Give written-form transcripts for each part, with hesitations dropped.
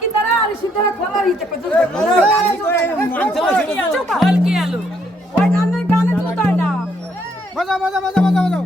কি তারা আর সিদ্ধরা খোলার ইতে পেতে ওই গানে গানে তো তাই না বাজাও বাজাও বাজাও বাজাও বাজাও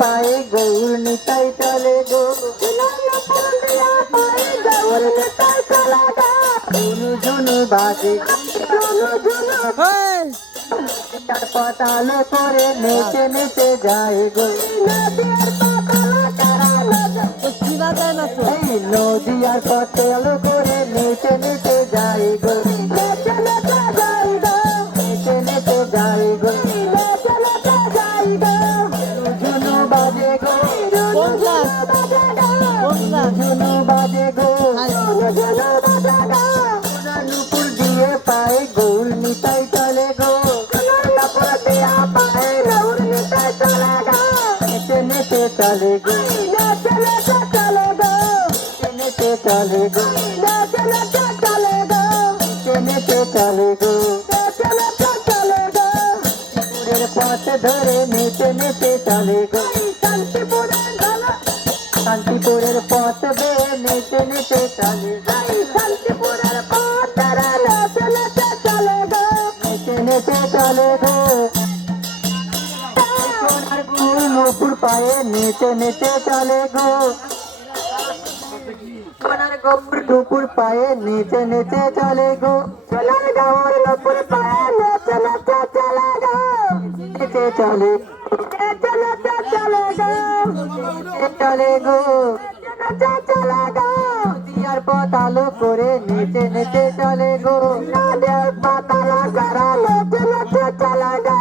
पाए गौर निताई चले गो गौर निताई चला गा झुनु झुनु बाजे झुनु झुनु তার পাতালো করে নেচে নেচে যায় গো নদীর পাতালো তারা কি বাজায় না তো এই নদী আর পাতালো করে নেচে নেচে যায় গো নেচে নেচে যায় গো নেচে নেচে যায় গো নেচে নেচে যায় গো ঝুনু বাজে গো ঝুনু বাজে গো ঝুনু বাজে গো নুপুর দিয়ে পায়ে গৌর নিতাই চলে গো नेचे चले गो नेचे नेचे चले गो नेचे चले गो नेचे नेचे चले गो नेचे चले गो नेचे नेचे चले गो पूरे पाँच धरे नेचे नेचे चले गो शांतिपुरेर पाँच बे नेचे नेचे चले गो शांतिपुरेर पाँच धरा नेचे नेचे चले गो नेचे नेचे चले गो नुपुर पाए नीचे नीचे चले गो सोनार गोपुर नुपुर पाए नीचे नीचे चले गो सोनार गाँव नुपुर पाए नीचे नीचे चले गो नीचे चले नीचे नीचे चले गो चले गो नीचे चले गो दियार पातालो करे नीचे नीचे चले गो दियार पातालो करा नीचे नीचे चले गो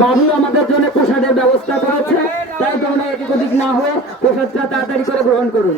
বাবু আমাদের জন্য প্রসাদের ব্যবস্থা করেছে, তাই তোমরা এদিক ওদিক না হয়ে প্রসাদটা তাড়াতাড়ি করে গ্রহণ করুন।